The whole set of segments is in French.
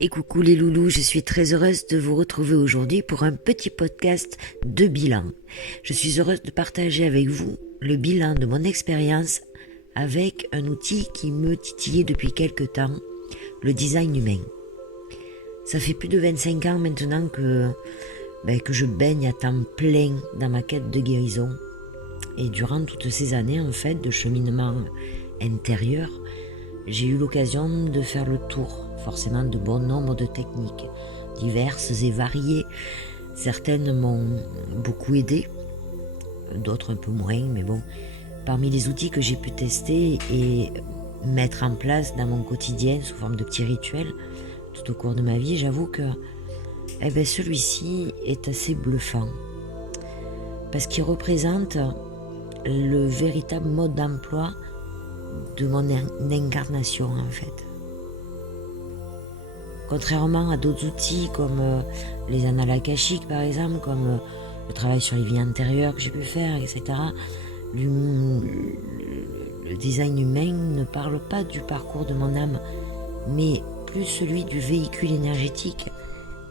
Et coucou les loulous, je suis très heureuse de vous retrouver aujourd'hui pour un petit podcast de bilan. Je suis heureuse de partager avec vous le bilan de mon expérience avec un outil qui me titillait depuis quelque temps, le design humain. Ça fait plus de 25 ans maintenant que je baigne à temps plein dans ma quête de guérison. Et durant toutes ces années en fait de cheminement intérieur, j'ai eu l'occasion de faire le tour, forcément, de bon nombre de techniques, diverses et variées. Certaines m'ont beaucoup aidé, d'autres un peu moins, mais bon, parmi les outils que j'ai pu tester et mettre en place dans mon quotidien sous forme de petits rituels tout au cours de ma vie, j'avoue que celui-ci est assez bluffant, parce qu'il représente le véritable mode d'emploi de mon incarnation en fait. Contrairement à d'autres outils comme les annales akashiques par exemple, comme le travail sur les vies antérieures que j'ai pu faire, etc., le design humain ne parle pas du parcours de mon âme, mais plus celui du véhicule énergétique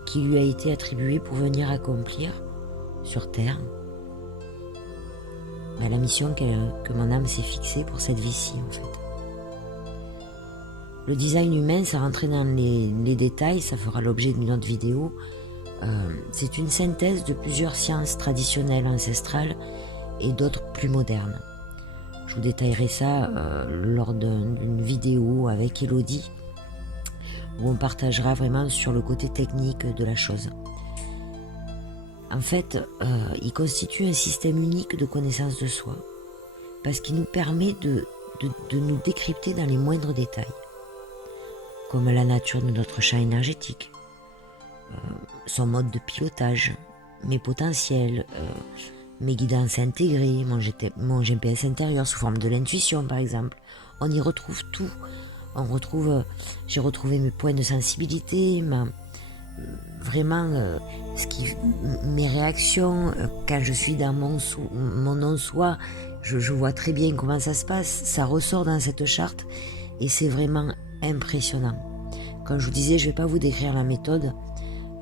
qui lui a été attribué pour venir accomplir sur Terre la mission que mon âme s'est fixée pour cette vie-ci en fait. Le design humain, ça rentrer dans les détails, ça fera l'objet d'une autre vidéo. C'est une synthèse de plusieurs sciences traditionnelles, ancestrales et d'autres plus modernes. Je vous détaillerai ça lors d'une vidéo avec Elodie, où on partagera vraiment sur le côté technique de la chose. En fait, il constitue un système unique de connaissance de soi, parce qu'il nous permet de nous décrypter dans les moindres détails, comme la nature de notre champ énergétique, son mode de pilotage, mes potentiels, mes guidances intégrées, mon GPS intérieur sous forme de l'intuition par exemple. On y retrouve tout. J'ai retrouvé mes points de sensibilité, mes réactions quand je suis dans mon non-soi. Je vois très bien comment ça se passe. Ça ressort dans cette charte et c'est vraiment impressionnant. Comme je vous disais, je ne vais pas vous décrire la méthode.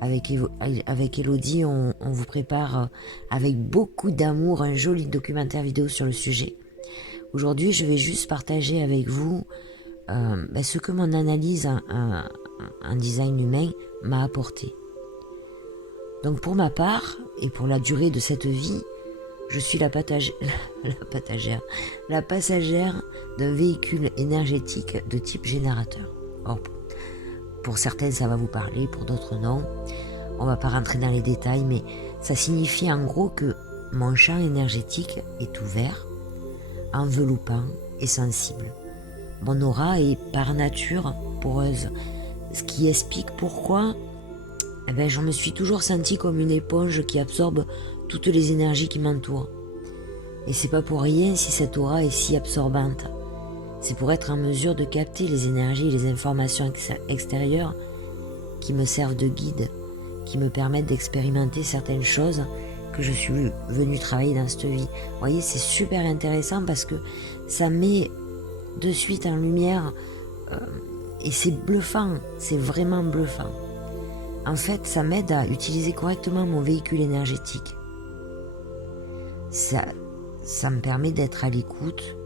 Avec Elodie, on vous prépare avec beaucoup d'amour un joli documentaire vidéo sur le sujet. Aujourd'hui, je vais juste partager avec vous ce que mon analyse en design humain m'a apporté. Donc pour ma part, et pour la durée de cette vie, je suis la passagère d'un véhicule énergétique de type générateur. Or, pour certains ça va vous parler, pour d'autres non. On va pas rentrer dans les détails, mais ça signifie en gros que mon champ énergétique est ouvert, enveloppant et sensible. Mon aura est par nature poreuse, ce qui explique pourquoi je me suis toujours sentie comme une éponge qui absorbe toutes les énergies qui m'entourent. Et c'est pas pour rien si cette aura est si absorbante. C'est pour être en mesure de capter les énergies et les informations extérieures qui me servent de guide, qui me permettent d'expérimenter certaines choses que je suis venue travailler dans cette vie. Vous voyez, c'est super intéressant parce que ça met de suite en lumière et c'est bluffant, c'est vraiment bluffant. En fait, ça m'aide à utiliser correctement mon véhicule énergétique. Ça me permet d'être à l'écoute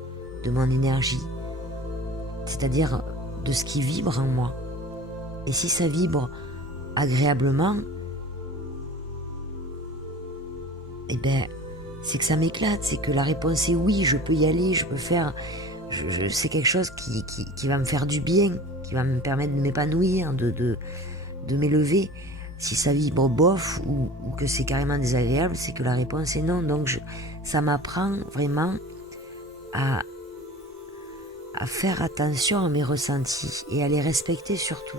de mon énergie, c'est-à-dire de ce qui vibre en moi. Et si ça vibre agréablement, c'est que ça m'éclate, c'est que la réponse est oui, je peux y aller, je peux faire... c'est quelque chose qui va me faire du bien, qui va me permettre de m'épanouir, de m'élever. Si ça vibre bof ou que c'est carrément désagréable, c'est que la réponse est non. Donc ça m'apprend vraiment à faire attention à mes ressentis et à les respecter surtout.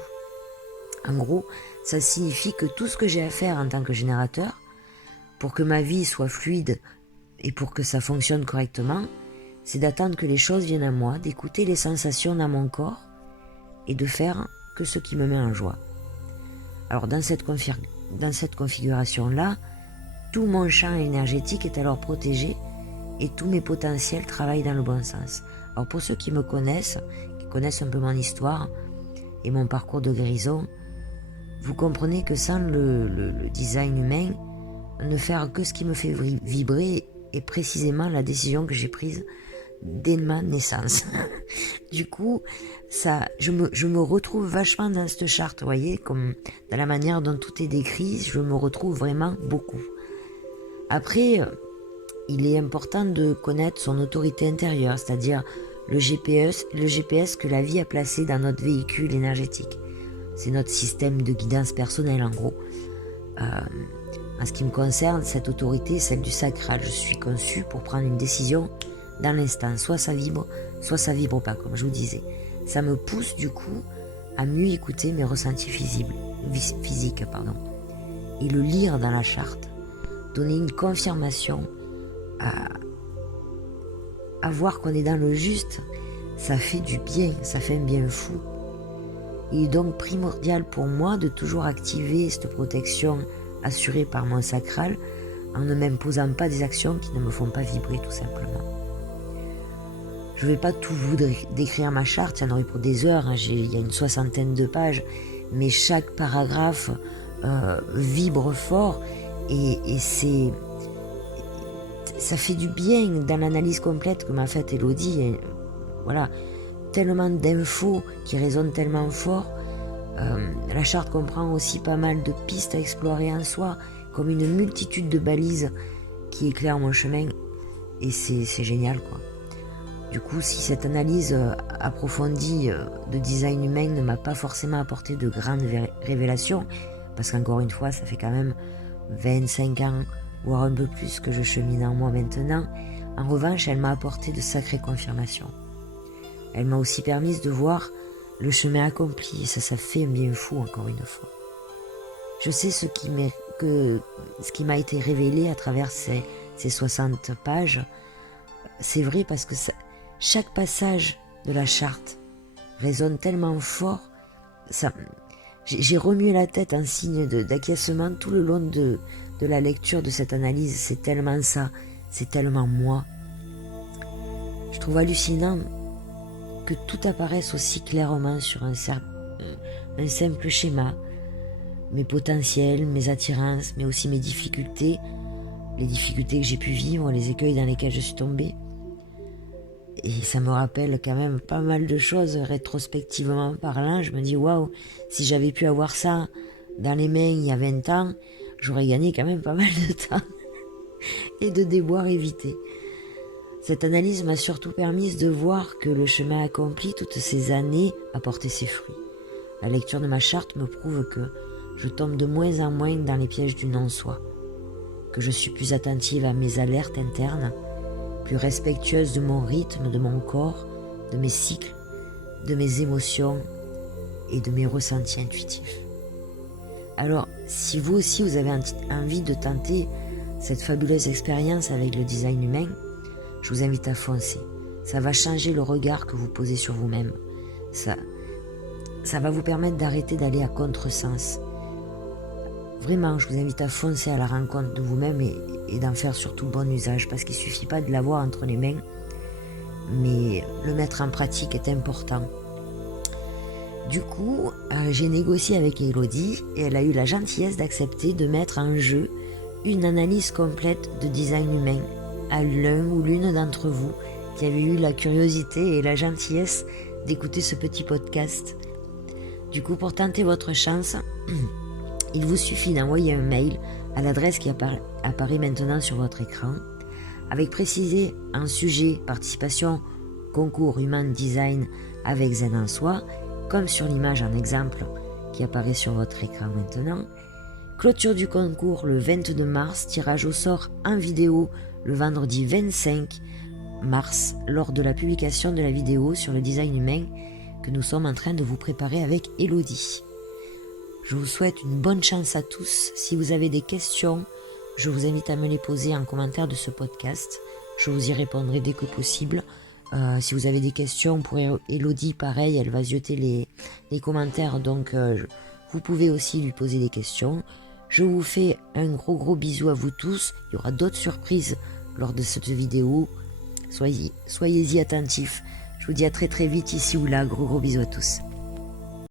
En gros, ça signifie que tout ce que j'ai à faire en tant que générateur, pour que ma vie soit fluide et pour que ça fonctionne correctement, c'est d'attendre que les choses viennent à moi, d'écouter les sensations dans mon corps et de faire que ce qui me met en joie. Alors dans cette configuration-là, tout mon champ énergétique est alors protégé et tous mes potentiels travaillent dans le bon sens. Alors pour ceux qui me connaissent, qui connaissent un peu mon histoire et mon parcours de guérison, vous comprenez que sans le design humain, ne faire que ce qui me fait vibrer est précisément la décision que j'ai prise dès ma naissance. Du coup, je me retrouve vachement dans cette charte, vous voyez, comme dans la manière dont tout est décrit, je me retrouve vraiment beaucoup. Après, il est important de connaître son autorité intérieure, c'est-à-dire le GPS que la vie a placé dans notre véhicule énergétique. C'est notre système de guidance personnelle, en gros. En ce qui me concerne, cette autorité est celle du sacral. Je suis conçu pour prendre une décision dans l'instant. Soit ça vibre pas, comme je vous disais. Ça me pousse, du coup, à mieux écouter mes ressentis physiques. Et le lire dans la charte, donner une confirmation à voir qu'on est dans le juste, ça fait du bien, ça fait un bien fou. Il est donc primordial pour moi de toujours activer cette protection assurée par mon sacral en ne m'imposant pas des actions qui ne me font pas vibrer tout simplement. Je ne vais pas tout vous décrire ma charte, il y en aurait pour des heures, hein, il y a une 60aine de pages, mais chaque paragraphe vibre fort et ça fait du bien dans l'analyse complète que m'a faite Elodie. Et, voilà, tellement d'infos qui résonnent tellement fort. La charte comprend aussi pas mal de pistes à explorer en soi, comme une multitude de balises qui éclairent mon chemin, et c'est génial, quoi. Du coup, si cette analyse approfondie de design humain ne m'a pas forcément apporté de grandes révélations, parce qu'encore une fois, ça fait quand même 25 ans, voire un peu plus que je chemine en moi maintenant, en revanche, elle m'a apporté de sacrées confirmations. Elle m'a aussi permis de voir le chemin accompli, et ça fait un bien fou, encore une fois. Je sais ce qui m'a été révélé à travers ces 60 pages. C'est vrai parce que chaque passage de la charte résonne tellement fort. J'ai remué la tête en signe d'acquiescement tout le long de la lecture de cette analyse. C'est tellement ça, c'est tellement moi. Je trouve hallucinant que tout apparaisse aussi clairement sur un simple schéma. Mes potentiels, mes attirances, mais aussi mes difficultés, les difficultés que j'ai pu vivre, les écueils dans lesquels je suis tombée. Et ça me rappelle quand même pas mal de choses rétrospectivement parlant. Je me dis, waouh, si j'avais pu avoir ça dans les mains il y a 20 ans, j'aurais gagné quand même pas mal de temps et de déboires évités. Cette analyse m'a surtout permis de voir que le chemin accompli toutes ces années a porté ses fruits. La lecture de ma charte me prouve que je tombe de moins en moins dans les pièges du non-soi, que je suis plus attentive à mes alertes internes, plus respectueuse de mon rythme, de mon corps, de mes cycles, de mes émotions et de mes ressentis intuitifs. Alors, si vous aussi vous avez envie de tenter cette fabuleuse expérience avec le design humain, je vous invite à foncer. Ça va changer le regard que vous posez sur vous-même. Ça va vous permettre d'arrêter d'aller à contresens. Vraiment, je vous invite à foncer à la rencontre de vous-même et d'en faire surtout bon usage, parce qu'il ne suffit pas de l'avoir entre les mains, mais le mettre en pratique est important. Du coup, j'ai négocié avec Elodie et elle a eu la gentillesse d'accepter de mettre en jeu une analyse complète de design humain à l'un ou l'une d'entre vous qui avez eu la curiosité et la gentillesse d'écouter ce petit podcast. Du coup, pour tenter votre chance, il vous suffit d'envoyer un mail à l'adresse qui apparaît maintenant sur votre écran, avec précisé un sujet, participation, concours Human Design avec Zen en Soi, comme sur l'image en exemple qui apparaît sur votre écran maintenant. Clôture du concours le 22 mars, tirage au sort en vidéo le vendredi 25 mars lors de la publication de la vidéo sur le design humain que nous sommes en train de vous préparer avec Elodie. Je vous souhaite une bonne chance à tous. Si vous avez des questions, je vous invite à me les poser en commentaire de ce podcast. Je vous y répondrai dès que possible. Si vous avez des questions pour Elodie, pareil, elle va zioter les commentaires, donc vous pouvez aussi lui poser des questions. Je vous fais un gros bisou à vous tous. Il y aura d'autres surprises lors de cette vidéo. Soyez-y attentifs. Je vous dis à très vite ici ou là. Gros bisous à tous.